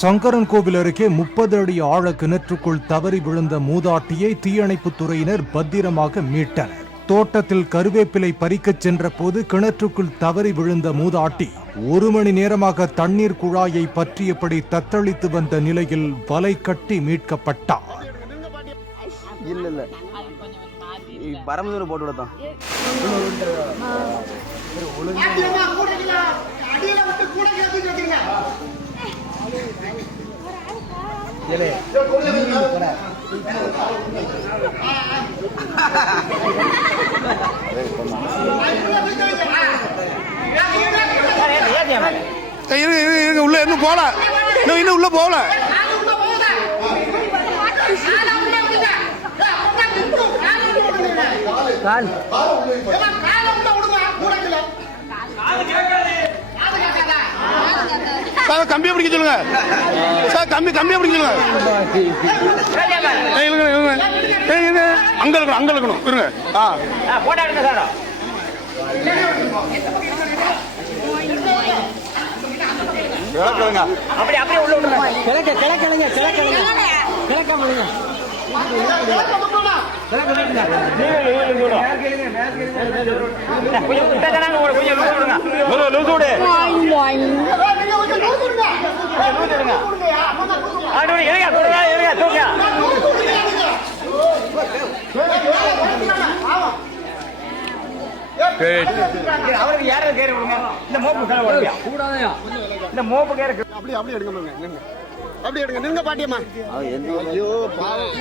சங்கரன்கோவில் அருகே 30 அடி ஆழ கிணற்றுக்குள் தவறி விழுந்த மூதாட்டியை தீயணைப்புத் துறையினர் பத்திரமாக மீட்டனர். தோட்டத்தில் கருவேப்பிலை பறிக்கச் சென்ற போது கிணற்றுக்குள் தவறி விழுந்த மூதாட்டி 1 மணி நேரமாக தண்ணீர் குழாயை பற்றியபடி தத்தளித்து வந்த நிலையில் வலை கட்டி மீட்கப்பட்டார். உள்ள இன்னும் போல இன்னும் உள்ள போகல. கம்பியை பிடிக்க சொல்லுங்க சார். கம்பியை பிடிக்க சொல்லுங்க. அங்க இருக்கணும் இருங்க. அப்படியே உள்ள விடுங்க. கிழக்க அவருக்கு யாரும் கேர விடுங்க. இந்த மோப்பு கேர அப்படியே எடுங்க. அப்படி எடுங்க. நிங்க பாட்டியம்மா. ஐயோ பாவம்.